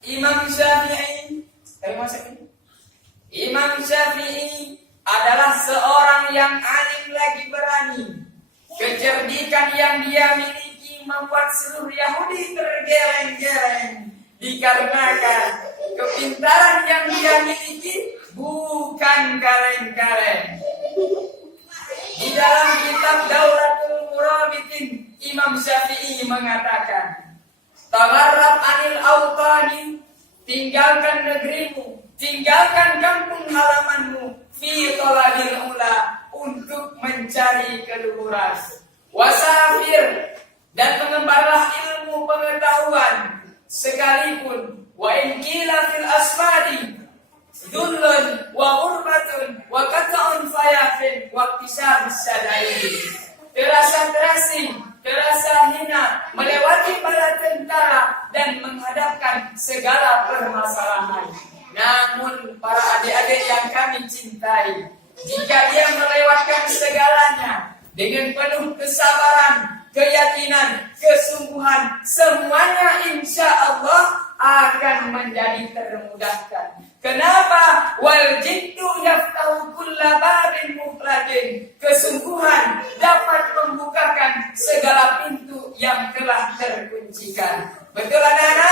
Imam Syafi'i, Imam Syafi'i adalah seorang yang alim lagi berani. Kecerdikan yang dia miliki membuat seluruh Yahudi tergeleng-geleng. Dikarenakan kepintaran yang dia miliki bukan kaleng-kaleng. Di dalam kitab Daulatul Murabitin, Imam Syafi'i mengatakan, tamarrab anil awtani, tinggalkan negerimu, tinggalkan kampung halamanmu, fi talabil ula, untuk mencari keluhuran. Wasafir, dan mengembarlah ilmu pengetahuan, sekalipun wa in qila fil asfari dullun wa urbatun wa qata'un fayafin wa kisar sadai. Terasa terasing, terasa hina, melewati bala tentara dan menghadapkan segala permasalahan. Namun para adik-adik yang kami cintai, jika dia melewatkan segalanya dengan penuh kesabaran, keyakinan, kesungguhan, semuanya insya Allah akan menjadi termudahkan. Kenapa? Wal jiddu yaftahu kulla babin mufradin. Kesungguhan dapat membukakan segala pintu yang telah terkuncikan. Betul anak-anak?